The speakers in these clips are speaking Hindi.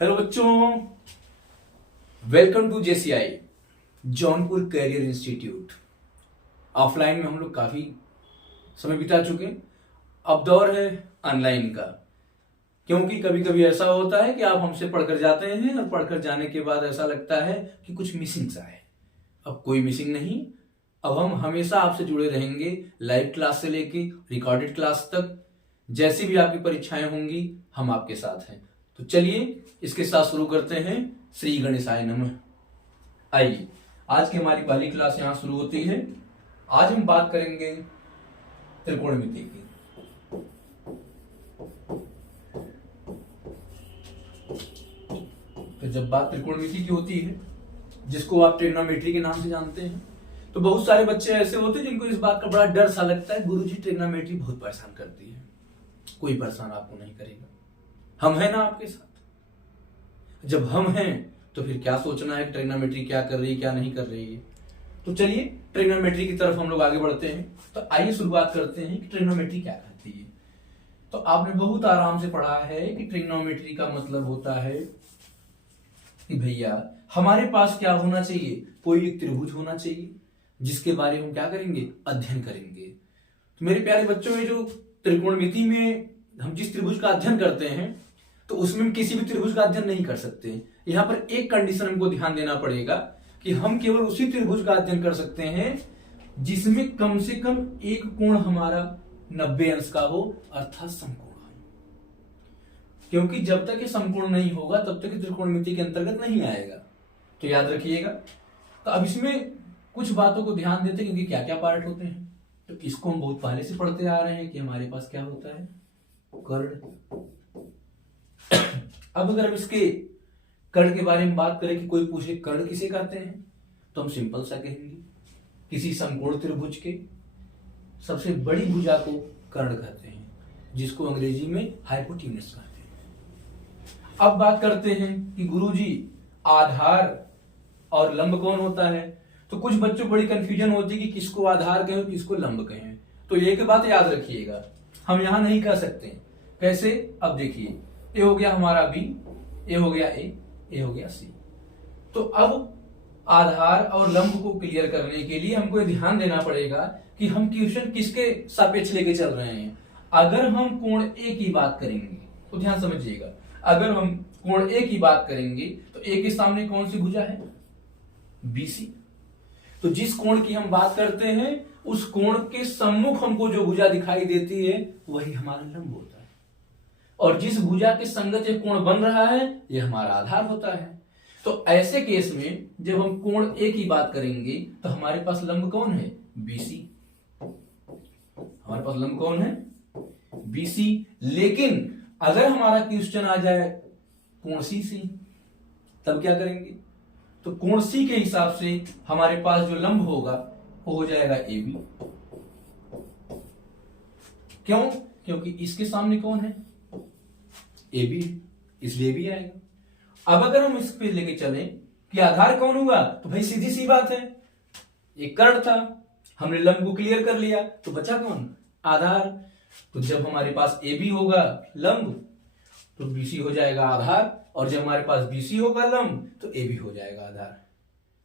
हेलो बच्चों, welcome to JCI Jaunpur career institute. Offline में हम लोग काफी समय बिता चुके, अब दौर है ऑनलाइन का। क्योंकि कभी कभी ऐसा होता है कि आप हमसे पढ़कर जाते हैं और पढ़कर जाने के बाद ऐसा लगता है कि कुछ मिसिंग सा है। अब कोई मिसिंग नहीं, अब हम हमेशा आपसे जुड़े रहेंगे, लाइव क्लास से लेके रिकॉर्डेड क्लास तक। जैसी भी आपकी परीक्षाएं होंगी हम आपके साथ हैं। तो चलिए इसके साथ शुरू करते हैं। श्री गणेशाय नमः। आइए, आज की हमारी पहली क्लास यहां शुरू होती है। आज हम बात करेंगे त्रिकोणमिति की। तो जब बात त्रिकोणमिति की होती है, जिसको आप ट्रिग्नोमेट्री के नाम से जानते हैं, तो बहुत सारे बच्चे ऐसे होते हैं जिनको इस बात का बड़ा डर सा लगता है, गुरुजी ट्रिग्नोमेट्री बहुत परेशान करती है। कोई परेशान आपको नहीं करेगा, हम हैं ना आपके साथ। जब हम हैं तो फिर क्या सोचना है कि ट्रिग्नोमेट्री क्या कर रही है क्या नहीं कर रही है। तो चलिए ट्रिग्नोमेट्री की तरफ हम लोग आगे बढ़ते हैं। तो आइए शुरुआत करते हैं कि ट्रिग्नोमेट्री क्या कहती है। तो आपने बहुत आराम से पढ़ा है कि ट्रिग्नोमेट्री का मतलब होता है कि भैया हमारे पास क्या होना चाहिए, कोई एक त्रिभुज होना चाहिए जिसके बारे में हम क्या करेंगे, अध्ययन करेंगे। तो मेरे प्यारे बच्चों, में जो त्रिकोणमिति में हम जिस त्रिभुज का अध्ययन करते हैं तो उसमें हम किसी भी त्रिभुज का अध्ययन नहीं कर सकते। यहां पर एक कंडीशन हमको ध्यान देना पड़ेगा कि हम केवल उसी त्रिभुज का अध्ययन कर सकते हैं जिसमें कम से कम एक कोण हमारा 90 अंश का हो, अर्थात समकोण हो। क्योंकि जब तक ये समकोण नहीं होगा तब तक त्रिकोणमिति के अंतर्गत नहीं आएगा। तो याद रखिएगा। तो अब इसमें कुछ बातों को ध्यान देते हैं क्योंकि क्या क्या पार्ट होते हैं। तो इसको हम बहुत पहले से पढ़ते आ रहे हैं कि हमारे पास क्या होता है, कर्ण। अब अगर हम इसके कर्ण के बारे में बात करें कि कोई पूछे कर्ण किसे कहते हैं, तो हम सिंपल सा कहेंगे किसी समकोण त्रिभुज के सबसे बड़ी भुजा को कर्ण कहते हैं, जिसको अंग्रेजी में हाइपोटेन्यूस कहते हैं। अब बात करते हैं कि गुरुजी आधार और लंब कौन होता है। तो कुछ बच्चों को बड़ी कंफ्यूजन होती है कि किसको आधार कहें किसको लंब कहें। तो एक बात याद रखिएगा, हम यहां नहीं कह सकते। कैसे? अब देखिए, ए हो गया हमारा बी, ए हो गया ए हो गया सी। तो अब आधार और लंब को क्लियर करने के लिए हमको ये ध्यान देना पड़ेगा कि हम क्वेश्चन किसके सापेक्ष लेके चल रहे हैं। अगर हम कोण ए की बात करेंगे तो ध्यान समझिएगा, अगर हम कोण ए की बात करेंगे तो ए के सामने कौन सी भुजा है, बीसी। तो जिस कोण की हम बात करते हैं उस कोण के सम्मुख हमको जो भुजा दिखाई देती है वही हमारा लंब होता है, और जिस भुजा के संगत ये कोण बन रहा है ये हमारा आधार होता है। तो ऐसे केस में जब हम कोण ए की बात करेंगे तो हमारे पास लंब कौन है, बीसी। हमारे पास लंब कौन है, बीसी। लेकिन अगर हमारा क्वेश्चन आ जाए कोण सी से, तब क्या करेंगे? तो कोण सी के हिसाब से हमारे पास जो लंब होगा वो हो जाएगा ए बी। क्यों? क्योंकि इसके सामने कौन है, ए बी, इसलिए भी आएगा। अब अगर हम इस पे लेके चलें कि आधार कौन हुआ, तो भाई सीधी सी बात है, एक कर्ण था, हमने लंब को क्लियर कर लिया, तो बचा कौन, आधार। तो जब हमारे पास ए बी होगा लंब तो बीसी हो जाएगा आधार, और जब हमारे पास बीसी होगा लंब तो ए बी हो जाएगा आधार।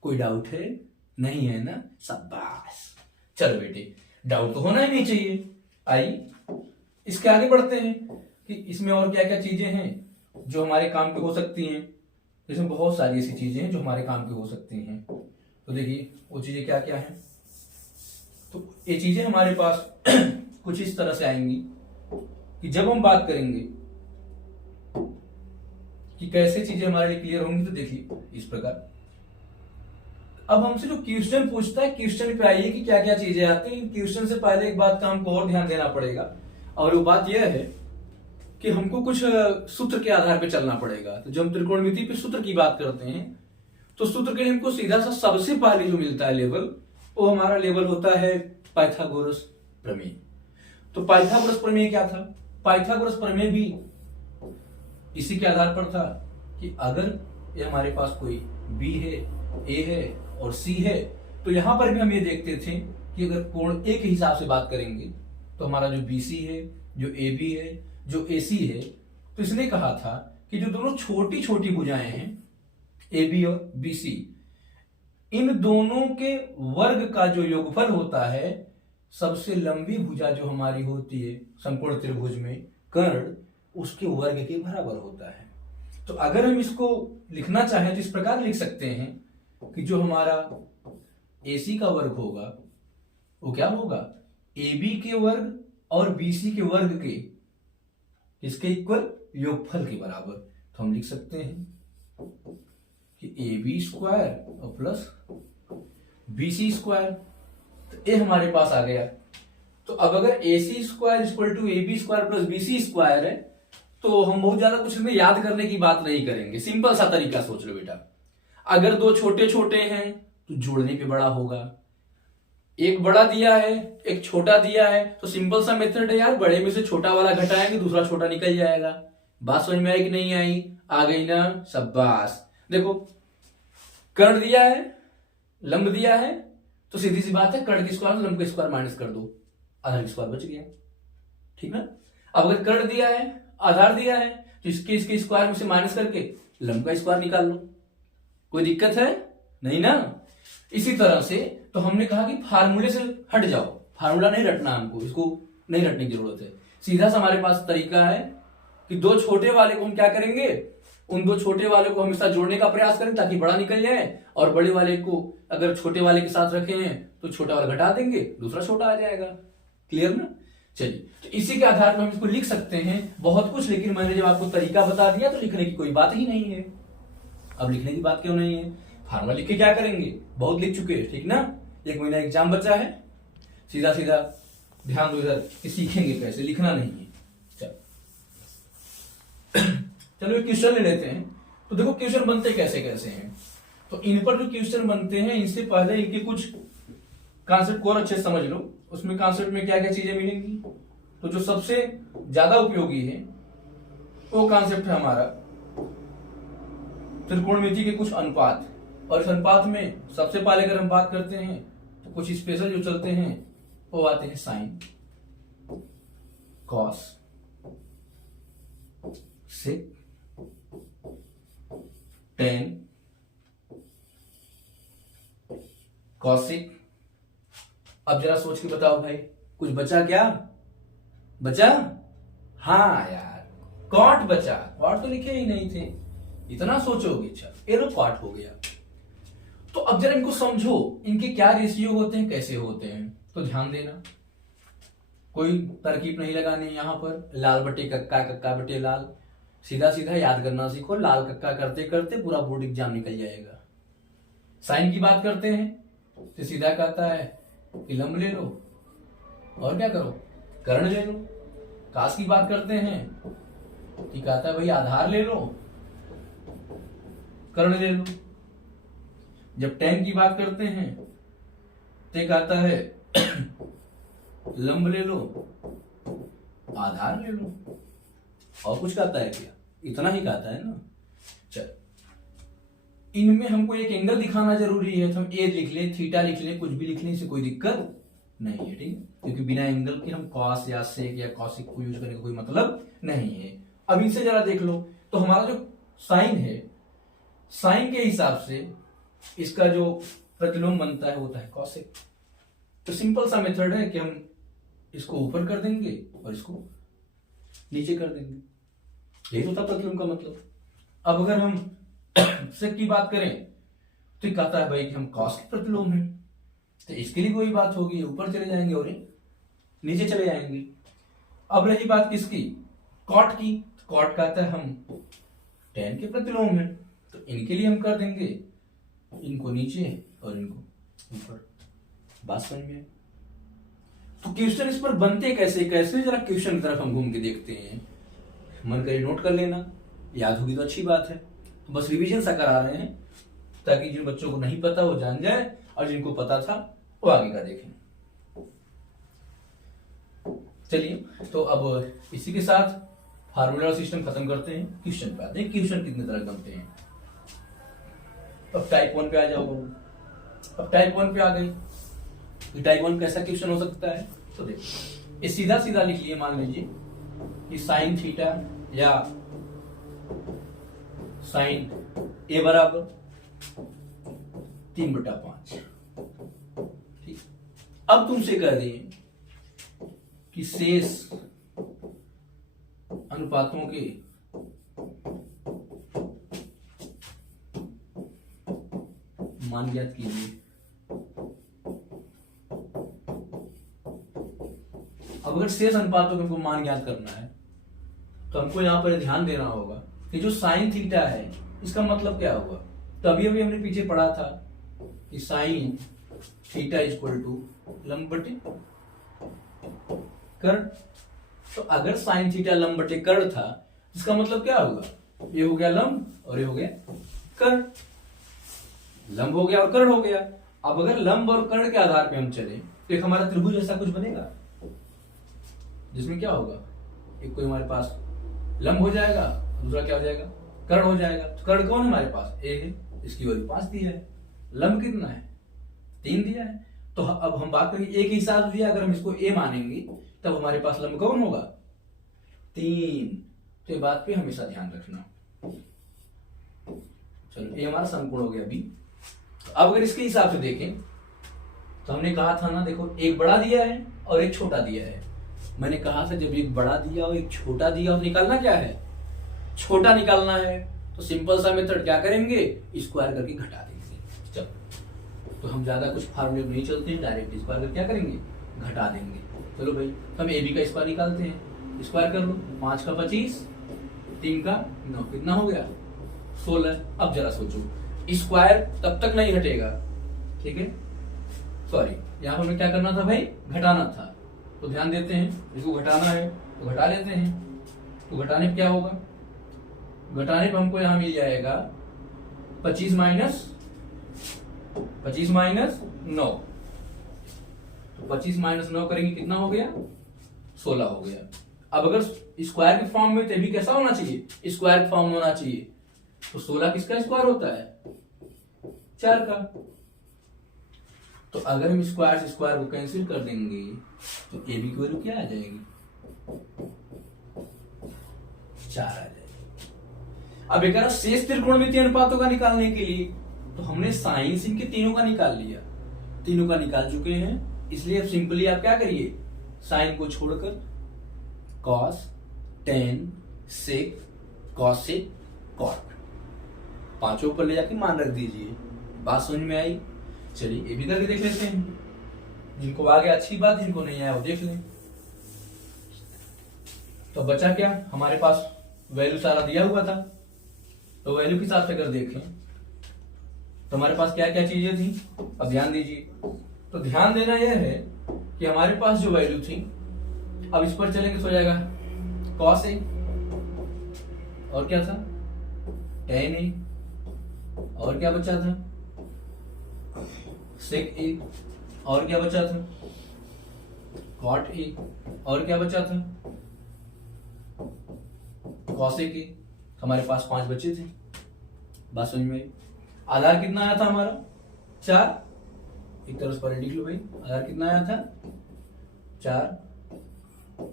कोई डाउट है? नहीं है ना, शाबाश। चलो बेटे, डाउट तो होना ही नहीं चाहिए। आइए इसके आगे बढ़ते हैं कि इसमें और क्या क्या चीजें हैं जो हमारे काम पे हो सकती हैं। इसमें बहुत सारी ऐसी चीजें हैं जो हमारे काम पे हो सकती हैं। तो देखिए वो चीजें क्या क्या हैं। तो ये चीजें हमारे पास कुछ इस तरह से आएंगी कि जब हम बात करेंगे कि कैसे चीजें हमारे लिए क्लियर होंगी, तो देखिए इस प्रकार। अब हमसे जो क्वेश्चन पूछता है, क्वेश्चन पे आइए कि क्या क्या चीजें आती हैं। क्वेश्चन से पहले एक बात का हमको और ध्यान देना पड़ेगा, और वो बात यह है कि हमको कुछ सूत्र के आधार पे चलना पड़ेगा। तो जब हम त्रिकोणमिति पे सूत्र की बात करते हैं तो सूत्र के लिए हमको सीधा सा सबसे पहले जो मिलता है लेवल, वो हमारा लेवल होता है पाइथागोरस प्रमेय। तो पाइथागोरस प्रमेय क्या था? पाइथागोरस प्रमेय भी इसी के आधार पर था कि अगर ये हमारे पास कोई बी है, ए है और सी है, तो यहां पर भी हम ये देखते थे कि अगर कोण ए के हिसाब से बात करेंगे तो हमारा जो बीसी है, जो ए बी है, जो AC है, तो इसने कहा था कि जो दोनों छोटी छोटी भुजाएं हैं ए बी और बी सी, इन दोनों के वर्ग का जो योगफल होता है, सबसे लंबी भुजा जो हमारी होती है समकोण त्रिभुज में कर्ण, उसके वर्ग के बराबर होता है। तो अगर हम इसको लिखना चाहें तो इस प्रकार लिख सकते हैं कि जो हमारा AC का वर्ग होगा वो क्या होगा, AB के वर्ग और BC के वर्ग के इसके इक्वल योगफल के बराबर। तो हम लिख सकते हैं कि AB स्क्वायर और प्लस BC स्क्वायर। तो ये हमारे पास आ गया। तो अब अगर AC square equal to AB square plus BC square है, तो हम बहुत ज्यादा कुछ इसमें याद करने की बात नहीं करेंगे। सिंपल सा तरीका सोच लो बेटा, अगर दो छोटे छोटे हैं तो जोड़ने पे बड़ा होगा, एक बड़ा दिया है एक छोटा दिया है, तो सिंपल सा मेथड है यार, बड़े में से छोटा वाला घटाएंगे दूसरा छोटा निकल जाएगा। बात समझ में आई कि नहीं आई? आ गई ना, शाबाश। देखो कर्ण दिया है, लंब दिया है, तो सीधी सी बात है कर्ण के स्क्वायर लंब के स्क्वायर माइनस कर दो, आधार के स्क्वायर बच गया, ठीक ना। अब अगर कर्ण दिया है आधार दिया है, तो इसके स्क्वायर में से माइनस करके लंब का स्क्वायर निकाल लो, कोई दिक्कत है नहीं ना। इसी तरह से तो हमने कहा कि फार्मूले से हट जाओ, फार्मूला नहीं रटना, हमको इसको नहीं रटने की जरूरत है। सीधा सा हमारे पास तरीका है कि दो छोटे वाले को हम क्या करेंगे, उन दो छोटे वाले को हमेशा जोड़ने का प्रयास करें ताकि बड़ा निकल जाए, और बड़े वाले को अगर छोटे वाले के साथ रखे हैं तो छोटा वाला घटा देंगे, दूसरा छोटा आ जाएगा। क्लियर ना? चलिए, तो इसी के आधार पर हम इसको लिख सकते हैं बहुत कुछ, लेकिन मैंने जब आपको तरीका बता दिया तो लिखने की कोई बात ही नहीं है। अब लिखने की बात क्यों नहीं है, फार्मूला लिख के क्या करेंगे, बहुत लिख चुके हैं, ठीक ना। 1 महीना एग्जाम बचा है, सीधा सीधा ध्यान दो इधर कि सीखेंगे कैसे, लिखना नहीं है। चलो एक क्वेश्चन ले लेते हैं। तो देखो क्वेश्चन बनते कैसे कैसे हैं। तो इन पर जो क्वेश्चन बनते हैं, इनसे पहले इनके कुछ कॉन्सेप्ट को और अच्छे से समझ लो। उसमें कॉन्सेप्ट में क्या क्या चीजें मिलेंगी, तो जो सबसे ज्यादा उपयोगी है वो कॉन्सेप्ट है हमारा त्रिकोणमिति के कुछ अनुपात। और इस अनुपात में सबसे पहले अगर हम बात करते हैं तो कुछ स्पेशल जो चलते हैं वो आते हैं साइन, कॉस, सेक, टेन, कॉसिक। अब जरा सोच के बताओ भाई, कुछ बचा क्या? बचा? हाँ यार, कॉट बचा। कॉट तो लिखे ही नहीं थे, इतना सोचोगे। अच्छा एरो कॉट हो गया। तो अब जरा इनको समझो, इनके क्या रेशियो होते हैं, कैसे होते हैं। तो ध्यान देना, कोई तरकीब नहीं लगानी यहां पर, लाल बटे कक्का, कक्का बटे लाल, सीधा सीधा याद करना सीखो। लाल कक्का करते करते पूरा बोर्ड एग्जाम निकल जाएगा। साइन की बात करते हैं तो सीधा कहता है कि लंब ले लो और क्या करो, कर्ण ले लो। कास की बात करते हैं कि कहता है भाई आधार ले लो, कर्ण ले लो। जब टेन की बात करते हैं तो कहता है लंब ले लो, आधार ले लो। और कुछ कहता है क्या? इतना ही कहता है ना। चल, इनमें हमको एक एंगल दिखाना जरूरी है, तो हम ए लिख लें, थीटा लिख लें, कुछ भी लिख लें, इससे कोई दिक्कत नहीं है, ठीक है। क्योंकि बिना एंगल के हम कॉस या सेक या कॉसिक को यूज करने का कोई मतलब नहीं है। अब इनसे जरा देख लो, तो हमारा जो साइन है, साइन के हिसाब से इसका जो प्रतिलोम बनता है होता है कॉसिक। तो सिंपल सा मेथड है कि हम इसको ऊपर कर देंगे और इसको नीचे कर देंगे, यही होता प्रतिलोम का मतलब। अब अगर हम सेक की बात करें तो ये कहता है भाई कि हम कॉस के प्रतिलोम है, तो इसके लिए कोई बात होगी, ऊपर चले जाएंगे और नीचे चले जाएंगे। अब रही बात किसकी, कॉट की। कॉट कहता है हम टेन के प्रतिलोम है, तो इनके लिए हम कर देंगे इनको नीचे और इनको ऊपर। बात समझ में? तो क्वेश्चन इस पर बनते कैसे कैसे, जरा क्वेश्चन की तरफ हम घूम के देखते हैं। मन करे नोट कर लेना, याद होगी तो अच्छी बात है। तो बस रिवीजन सा करा रहे हैं ताकि जिन बच्चों को नहीं पता वो जान जाए, और जिनको पता था वो आगे का देखें। चलिए, तो अब इसी के साथ फार्मूला सिस्टम खत्म करते हैं, क्वेश्चन पे आते हैं। क्वेश्चन कितने तरह बनते हैं। अब टाइप 1 पे आ जाओ। अब टाइप 1 पे आ गई। टाइप 1 कैसा क्वेश्चन हो सकता है, तो देखो ये सीधा सीधा लिख लिए। मान लीजिए कि साइन थीटा या साइन ए बराबर 3/5। ठीक, अब तुमसे कह दिए कि शेष अनुपातों के मान ज्ञात कीजिए। अब अगर शेष अनुपातों के हमको मान ज्ञात करना है तो हमको यहां पर ध्यान देना होगा कि जो साइन थीटा है इसका मतलब क्या हुआ। तो अभी अभी हमने पीछे पढ़ा था कि साइन थीटा इक्वल टू लंब बटे कर्ण। तो अगर साइन थीटा लंब बटे कर्ण था इसका मतलब क्या होगा, ये हो गया लंब और ये हो गया कर्ण। लंब हो गया और कर्ण हो गया। अब अगर लंब और कर्ण के आधार पे हम चले तो एक हमारा त्रिभुज ऐसा कुछ बनेगा जिसमें क्या होगा, एक कोई हमारे पास लंब हो जाएगा, दूसरा क्या हो जाएगा, कर्ण हो जाएगा। तो कर्ण कौन है हमारे पास, ए है, इसकी वैल्यू 5 दिया है। लंब कितना है, 3 दिया है। तो अब हम बात करेंगे ए के हिसाब से, अगर हम इसको ए मानेंगे तब हमारे पास लंब कौन होगा, 3। तो ये बात पे हमेशा ध्यान रखना। चलो ये हमारा समकोण हो गया अभी। अब अगर इसके हिसाब से देखें तो हमने कहा था ना, देखो एक बड़ा दिया है और एक छोटा दिया है। मैंने कहा था जब एक बड़ा दिया और एक छोटा दिया और निकालना क्या है, छोटा निकालना है। तो सिंपल सा मेथड क्या करेंगे, स्क्वायर करके घटा देंगे। चलो तो हम ज्यादा कुछ फार्मूले नहीं चलते हैं, डायरेक्ट स्क्वायर करके क्या करेंगे, घटा देंगे। चलो भाई हम ए बी का स्क्वायर निकालते हैं। स्क्वायर कर लो, 5 का 25, 3 का 9, कितना हो गया 16। अब जरा सोचो, स्क्वायर तब तक नहीं हटेगा, ठीक है। सॉरी, यहाँ पर हमें क्या करना था भाई, घटाना था। तो ध्यान देते हैं, इसको घटाना है तो घटा लेते हैं। तो घटाने पे क्या होगा, घटाने पे हमको यहां मिल जाएगा 25 माइनस 9। तो 25 माइनस 9 करेंगे, कितना हो गया 16 हो गया। अब अगर स्क्वायर के फॉर्म में तो भी कैसा होना चाहिए, स्क्वायर के फॉर्म में होना चाहिए। तो 16 किसका स्क्वायर होता है, 4 का। तो अगर हम स्क्वायर से स्क्वायर को कैंसिल कर देंगे तो ए बी की वैल्यू क्या आ जाएगी, 4 आ जाएगी। अब एक शेष त्रिकोणमितीय अनुपातों का निकालने के लिए तो हमने साइन से इनके तीनों का निकाल लिया, तीनों का निकाल चुके हैं। इसलिए अब सिंपली आप क्या करिए, साइन को छोड़कर कॉस, टेन, सेक, कॉसेक, कॉट, पांचों पर ले जाके मान रख दीजिए। बात समझ में आई। चलिए ये भी करके देख लेते हैं, जिनको आ गया अच्छी बात, जिनको नहीं आया वो देख लें। तो बचा क्या, हमारे पास वैल्यू सारा दिया हुआ था। तो वैल्यू के हिसाब से अगर देखें तो हमारे पास क्या क्या चीजें थी, अब ध्यान दीजिए। तो ध्यान देना यह है कि हमारे पास जो वैल्यू थी, अब इस पर चलेंगे तो हो जाएगा कॉस ए, और क्या था टेन ए, और क्या बचा था सेक ए, और क्या बचा था कॉट ए, और क्या बचा था कॉसेक ए। हमारे पास 5 बचे थे। बात समझ में आई। आधार कितना आया था हमारा 4, एक तरफ से पहले लिख लो भाई, आधार कितना आया था 4,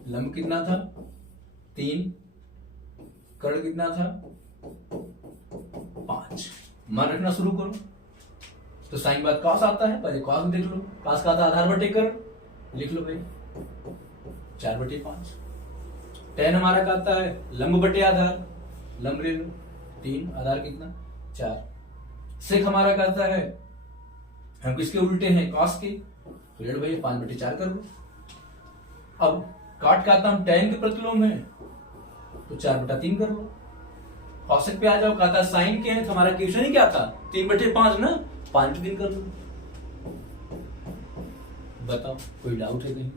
लंब कितना था 3, कर्ण कितना था 5। मान रखना शुरू करो। तो साइन बाद कॉस आता है, पहले कॉस देख लो, कॉस का आता आधार बटे कर्ण, लिख लो भाई 4/5। टेन हमारा का आता है लंब बटे आधार, लंब ले लो 3, आधार कितना 4। सेक हमारा का आता है, हम किसके उल्टे हैं कॉस के, तो ले लो भाई 5/4 कर लो। अब काट का आता हम टेन के प्रतिलोम है तो 4/3 कर लो। कॉसेक पे आ जाओ, कहता साइन के हैं तो हमारा क्वेश्चन ही क्या था 3/5 ना, 5/3 कर लो। बताओ कोई डाउट है कहीं,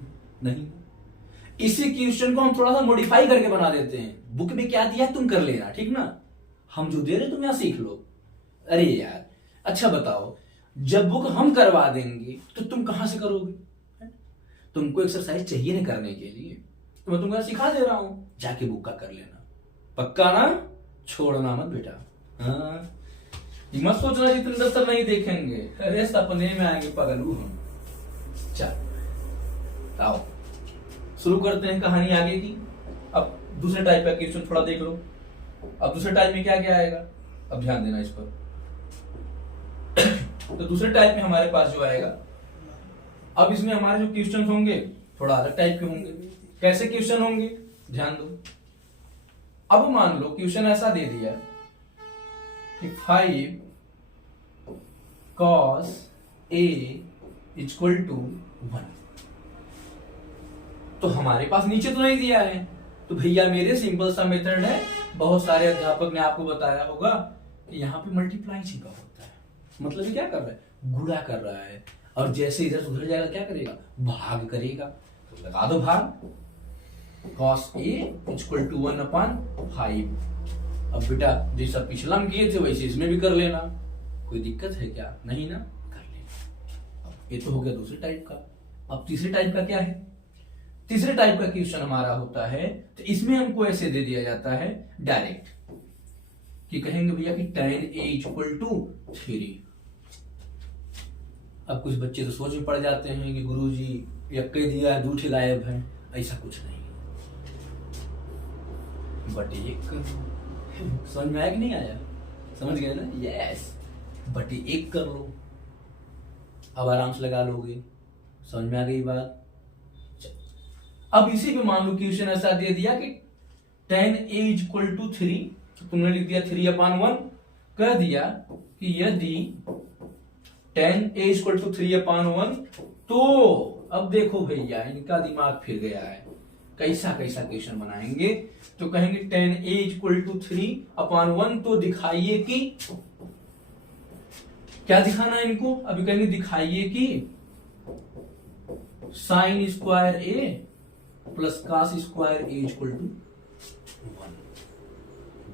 नहीं। इसी क्वेश्चन को हम थोड़ा सा मॉडिफाई करके बना देते हैं। बुक में क्या दिया है तुम कर लेना, ठीक ना, हम जो दे रहे तुम यहां सीख लो। अरे यार अच्छा बताओ, जब बुक हम करवा देंगे तो तुम कहां से करोगे, तुमको एक्सरसाइज चाहिए ना करने के लिए, तो मैं तुमको सिखा दे रहा हूं, जाके बुक का कर लेना, पक्का ना, छोड़ना मत बेटा। हाँ मत सोचना जितेंद्र सर नहीं देखेंगे, अरे सपने में आएंगे पगलू हम। चल आओ शुरू करते हैं कहानी आगे की। अब दूसरे टाइप का क्वेश्चन थोड़ा देख लो। अब दूसरे टाइप में क्या क्या आएगा, अब ध्यान देना इस पर। तो दूसरे टाइप में हमारे पास जो आएगा, अब इसमें हमारे जो क्वेश्चन होंगे थोड़ा अलग टाइप के होंगे। कैसे क्वेश्चन होंगे ध्यान दो। अब मान लो क्वेश्चन ऐसा दे दिया कि 5 cos A इक्वल टू 1। तो हमारे पास नीचे तो नहीं दिया है, तो भैया मेरे सिंपल सा मेथड है, बहुत सारे अध्यापक ने आपको बताया होगा कि यहाँ पे मल्टीप्लाई छिपा होता है। मतलब ये क्या कर रहा है, गुणा कर रहा है, और जैसे इधर उधर जाएगा क्या करेगा, भाग करेगा। तो लगा दो भाग, cos A इक्वल टू 1/5। अब बेटा जैसा पिछला हम किए थे वैसे इसमें भी कर लेना, कोई दिक्कत है क्या, नहीं ना, कर लेना। अब ये तो हो गया दूसरे टाइप का। अब तीसरे टाइप का क्या है, तीसरे टाइप का क्वेश्चन हमारा होता है, तो इसमें हमको ऐसे दे दिया जाता है डायरेक्ट कि कहेंगे भैया कि tan A इक्वल टू 3। अब कुछ बच्चे तो सोच में पड़ जाते हैं कि गुरुजी यक्के दिया है दूठे गायब है, ऐसा कुछ नहीं। बट एक समझ में आया कि नहीं आया, समझ गए ना, यस। बट एक कर लो, अब आराम से लगा लोगे, समझ में आ गई बात। अब इसी पे मान लो क्वेश्चन ऐसा दे दिया कि tan A इक्वल टू 3, तो तुमने लिख दिया 3/1, कह दिया कि यदि tan A इक्वल टू 3/1, तो अब देखो भैया इनका दिमाग फिर गया है, कैसा कैसा क्वेश्चन बनाएंगे। तो कहेंगे tan A इक्वल टू 3/1, तो दिखाइए कि, क्या दिखाना है इनको, अभी कहेंगे दिखाइए कि sine square A plus cos square A equal to 1।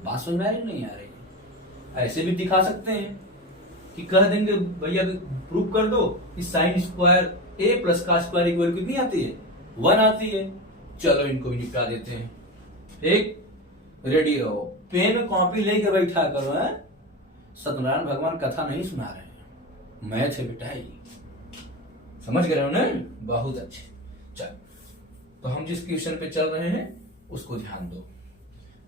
बात समझ में आ रही नहीं आ रही, ऐसे भी दिखा सकते हैं कि कह देंगे भैया प्रूफ कर दो कि sine square A plus cos square equal कितनी आती है, 1 आती है। चलो इनको भी निपटा देते हैं। ठीक, रेडी रहो, पेन कॉपी लेकर बैठा करो है, सत्यनारायण भगवान कथा नहीं सुना रहे हैं, मैथ है बेटा, समझ गए हो ना, बहुत अच्छे। चलो तो हम जिस क्वेश्चन पे चल रहे हैं उसको ध्यान दो,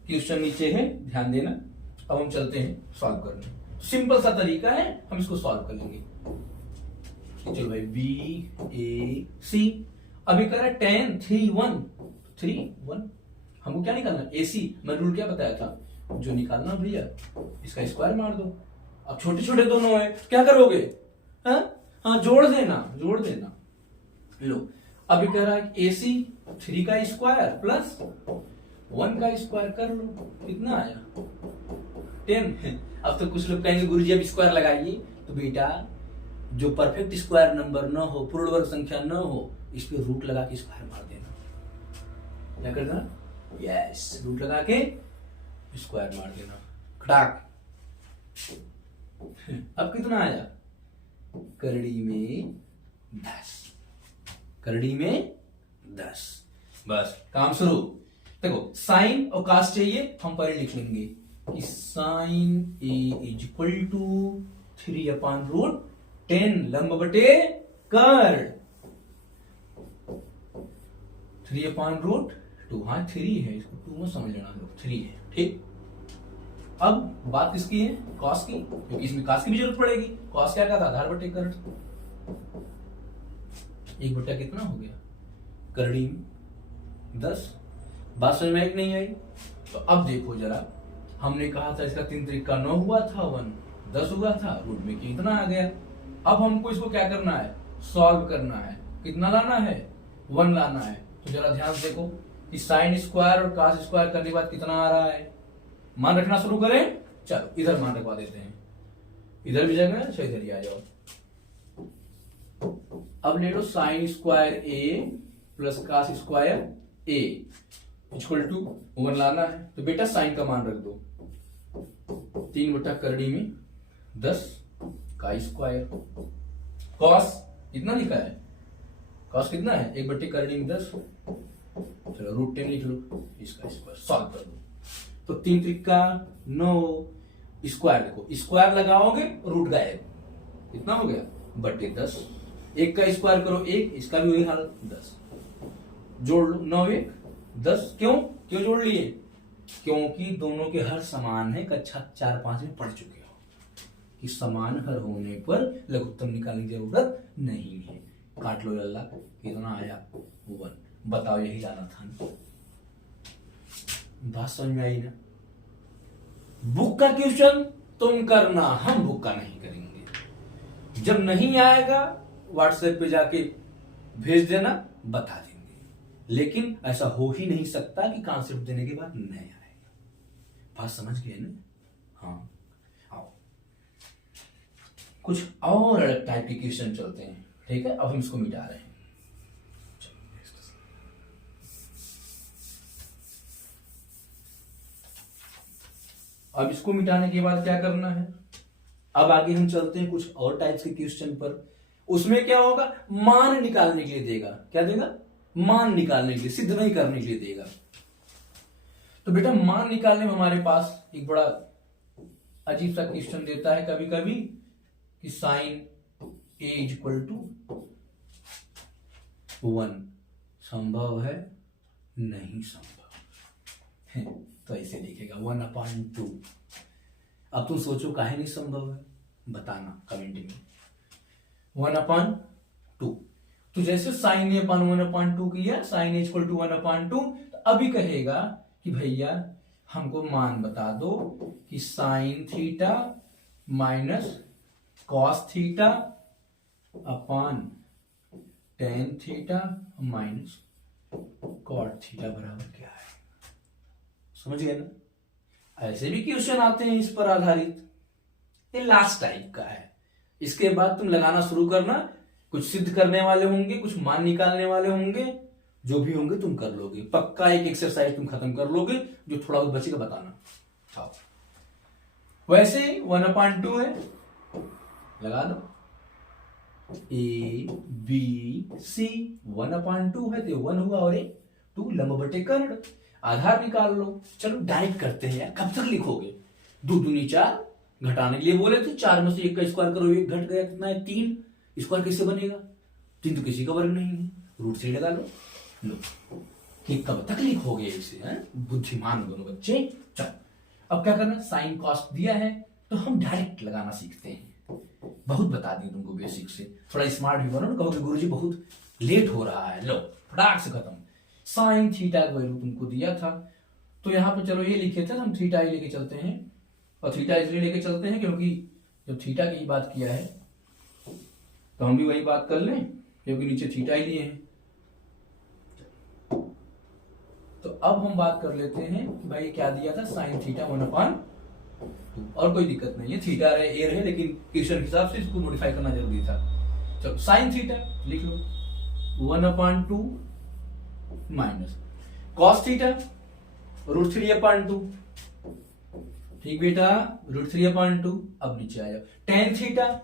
क्वेश्चन नीचे है, ध्यान देना। अब हम चलते हैं सॉल्व करने, सिंपल सा तरीका है, हम इसको सॉल्व कर लेंगे। चलो भाई BAC, अभी कर रहा है tan 3/1, हमको क्या निकालना, AC। मैं रूल क्या बताया था, जो निकालना भैया इसका स्क्वायर मार दो। अब छोटे छोटे दोनों है, क्या करोगे, हाँ जोड़ देना। लो अभी कह रहा है AC 3 का स्क्वायर प्लस 1 का स्क्वायर कर लो, कितना आया 10। अब तो कुछ लोग कहेंगे गुरुजी अब स्क्वायर लगाइए, तो बेटा जो परफेक्ट स्क्वायर नंबर न हो, पूर्ण वर्ग संख्या न हो, इस पे रूट लगा के स्क्वायर मार देना। क्या करना, यस, रूट लगा के स्क्वायर मार देना, खटाक। अब कितना आया, करड़ी में 10, करड़ी में 10। बस काम शुरू। देखो साइन और कास चाहिए, हम पहले लिख लेंगे कि साइन A इक्वल टू 3/√10 लंब बटे कर्ण, 3/√2। हाँ 3 है, इसको 2 में समझ लेना, 3 है, ठीक। अब बात किसकी है, कॉस की, क्योंकि इसमें कास की भी जरूरत पड़ेगी। कॉस क्या था, आधार बटे कर्ण, 1 बटा कितना हो गया, करड़ी में 10। बात समझ में आई नहीं आई। तो अब देखो जरा, हमने कहा था इसका 3 त्रिक का 9 हुआ था, 1 10 हुआ था, रूट में कितना आ गया। अब हमको इसको क्या करना है, सॉल्व करना है। कितना लाना है, 1 लाना है। तो जरा ध्यान से देखो कि साइन स्क्वायर और कॉस स्क्वायर करने के बाद कितना आ रहा है, मान रखना शुरू करें। चलो इधर मान रखवा देते हैं, इधर भी जगह है, अच्छा इधर ही आ जाओ। अब ले लो sine square A plus cos square A equal to 1 लाना है। तो बेटा साइन का मान रख दो, 3 बटा करड़ी में 10 का स्क्वायर। कॉस कितना लिखा है, कॉस कितना है, 1 बटे करड़ी में 10। चलो √10 लिख लो, इसका स्क्वायर सॉल्व कर दो। तो 3 त्रिका 9, स्क्वायर देखो, स्क्वायर लगाओगे रूट गायब, कितना हो गया बटे 10। 1 का स्क्वायर करो 1, इसका भी वही हाल 10। जोड़ लो 9 1 10, क्यों जोड़ लिए, क्योंकि दोनों के हर समान है, कक्षा 4-5 में पढ़ चुके हो कि समान हर होने पर लघुत्तम निकालने की जरूरत नहीं है। काट लो लल्ला, कितना आया 1। बताओ यही लाना था ना। बात समझ में आई ना। बुक का क्वेश्चन तुम करना, हम बुक का नहीं करेंगे। जब नहीं आएगा व्हाट्सएप पे जाके भेज देना, बता देंगे। लेकिन ऐसा हो ही नहीं सकता कि कॉन्सेप्ट देने के बाद नहीं आएगा। बात समझ गए ना। हाँ आओ कुछ और अलग टाइप के क्वेश्चन चलते हैं। ठीक है, अब हम इसको मिटा रहे हैं। अब इसको मिटाने के बाद क्या करना है, अब आगे हम चलते हैं कुछ और टाइप्स के क्वेश्चन पर। उसमें क्या होगा, मान निकालने के लिए देगा। क्या देगा, मान निकालने के लिए, सिद्ध नहीं करने के लिए देगा। तो बेटा मान निकालने में हमारे पास एक बड़ा अजीब सा क्वेश्चन देता है कभी कभी कि साइन ए इक्वल टू 1 संभव है, नहीं संभव है। तो ऐसे लिखेगा 1/2। अब तुम सोचो काहे नहीं संभव है, बताना कमेंट में। 1/2। तो जैसे साइन ए अपन 1/2 किया, साइन ए इक्वल टू 1/2, तो अभी कहेगा कि भैया हमको मान बता दो कि sine theta minus cos theta upon tan theta minus cot theta बराबर क्या है। समझ गए ना। ऐसे भी क्वेश्चन आते हैं इस पर आधारित। ये लास्ट टाइप का है। इसके बाद तुम लगाना शुरू करना, कुछ सिद्ध करने वाले होंगे, कुछ मान निकालने वाले होंगे, जो भी होंगे तुम कर लोगे। पक्का एक एक्सरसाइज तुम खत्म कर लोगे, जो थोड़ा बहुत बचेगा बताना। चाहो वैसे 1/2 है, लगा दो। ए बी सी 1/2 है तो 1 हुआ और 2 लंब बटे कर्ण। आधार निकाल लो। चलो डायरेक्ट करते हैं यार, कब तक लिखोगे। 2 दूनी 4, घटाने के लिए बोले थे। 4 में से 1 का स्क्वायर करो, 1 घट गया, कितना है 3। स्क्वायर कैसे बनेगा, 3 तो किसी का वर्ग नहीं है, √3 लगा लो। लो कि कब तक लिखोगे इसे, बुद्धिमान बनो बच्चे। चलो अब क्या करना, साइन कॉस दिया है तो हम डायरेक्ट लगाना सीखते हैं। बहुत बता दी तुमको बेसिक से, थोड़ा स्मार्ट भी बनो ना। कहोगे गुरुजी बहुत लेट हो रहा है, लो फटाक से खत्म। साइन थीटा का वैल्यू तुमको दिया था, तो यहाँ पे चलो ये लिखे थे, हम थीटा ही लेके चलते हैं। और थीटा इसलिए लेके चलते हैं क्योंकि जब थीटा की बात किया है तो हम भी वही बात कर लें, क्योंकि नीचे थीटा ही लिए हैं। तो अब हम बात कर लेते हैं कि भाई क्या दिया था, साइन थीटा 1/2। और कोई दिक्कत नहीं है, थीटा रहे ए रहे, लेकिन क्वेश्चन के हिसाब से इसको मॉडिफाई करना जरूरी था। चलो साइन थीटा लिख लो 1/2 माइनस कॉस थीटा √3/2। ठीक बेटा, √3/2। अब नीचे आ जाओ, टेन थीटा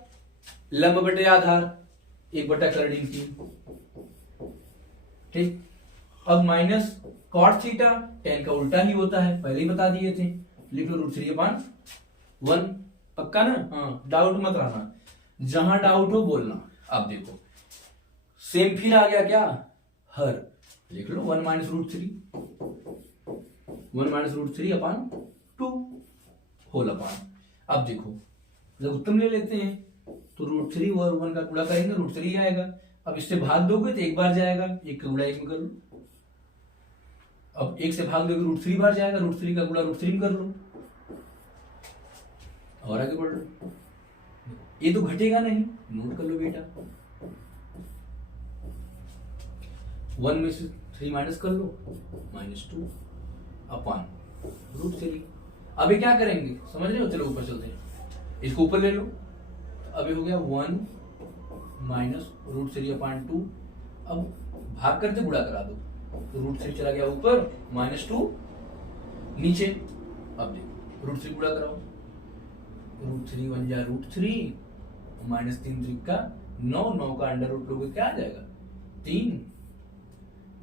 लंब बटे आधार 1/3। ठीक, अब माइनस कॉट थीटा, टेन का उल्टा ही होता है, पहले ही बता दिए थे। लिख लो √3/1। पक्का ना, हाँ डाउट मत रहना, जहां डाउट हो बोलना। अब देखो सेम फिर आ गया क्या, हर। लिख लो 1 - √3, 1 - √3/2 होल अपान। अब देखो लघुत्तम ले लेते हैं, तो √3 और 1 का गुणा करेंगे, √3 आएगा। अब इससे भाग दोगे तो एक बार जाएगा, एक का गुणा एक में कर लो। अब एक से भाग दोगे √3 बार जाएगा, √3 का गुणा √3 में कर लो और आगे बढ़ लो। ये तो घटेगा नहीं, नोट कर लो बेटा। 1 में से 3 माइनस कर लो, -2 अपान √3। अभी क्या करेंगे समझ रहे हो, चलो ऊपर चलते हैं, इसको ऊपर ले लो। अभी हो गया 1 - √3/2। अब भाग करते गुणा करा दो, तो √3 चला गया ऊपर, -2 नीचे। अब देखो √3 गुणा कराओ, √3 बन जाए √3, -3 त्रिका 9, 9 का अंडर रूट लोगे क्या आ जाएगा 3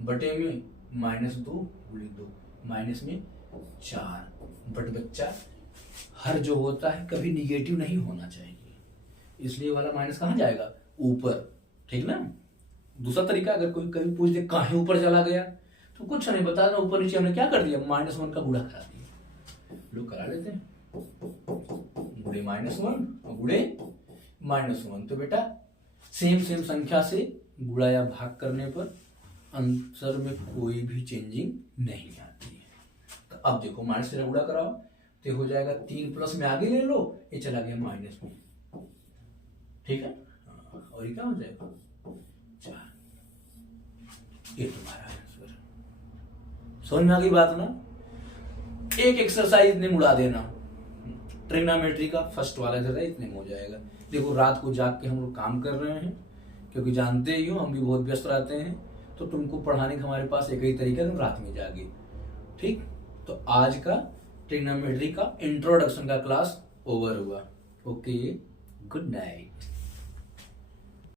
बटे में -2 × 2 माइनस में 4। बट बच्चा हर जो होता है कभी निगेटिव नहीं होना चाहिए, इसलिए वाला माइनस कहाँ जाएगा, ऊपर। ठीक ना। दूसरा तरीका, अगर कोई कभी पूछ दे कहाँ ऊपर चला गया, तो तो कुछ नहीं बता रहा, ऊपर नीचे हमने क्या कर दिया, -1 का गुणा करा दिया। लोग करा लेते हैं, गुणे -1 और गुणे -1। तो बेटा सेम संख्या से गुणा या भाग करने पर आंसर में कोई भी चेंजिंग नहीं आती है। तो अब देखो माइनस से गुणा कराओ तो हो जाएगा 3 प्लस में आगे ले लो, ये चला गया माइनस में, ठीक है। और ये क्या हो जाएगा 4। ये तुम्हारा आंसर। समझ में आ गई बात ना। एक एक्सरसाइज ने उड़ा देना ट्रिग्नोमेट्री का फर्स्ट वाला एक्सरसाइज इतने में हो जाएगा। देखो रात को जाग के हम लोग काम कर रहे हैं, क्योंकि जानते ही हो हम भी बहुत व्यस्त रहते हैं, तो तुमको पढ़ाने का हमारे पास एक ही तरीका है, तुम रात में जागे, ठीक। तो आज का ट्रिग्नोमेट्री का इंट्रोडक्शन का क्लास ओवर हुआ। Okay, good night.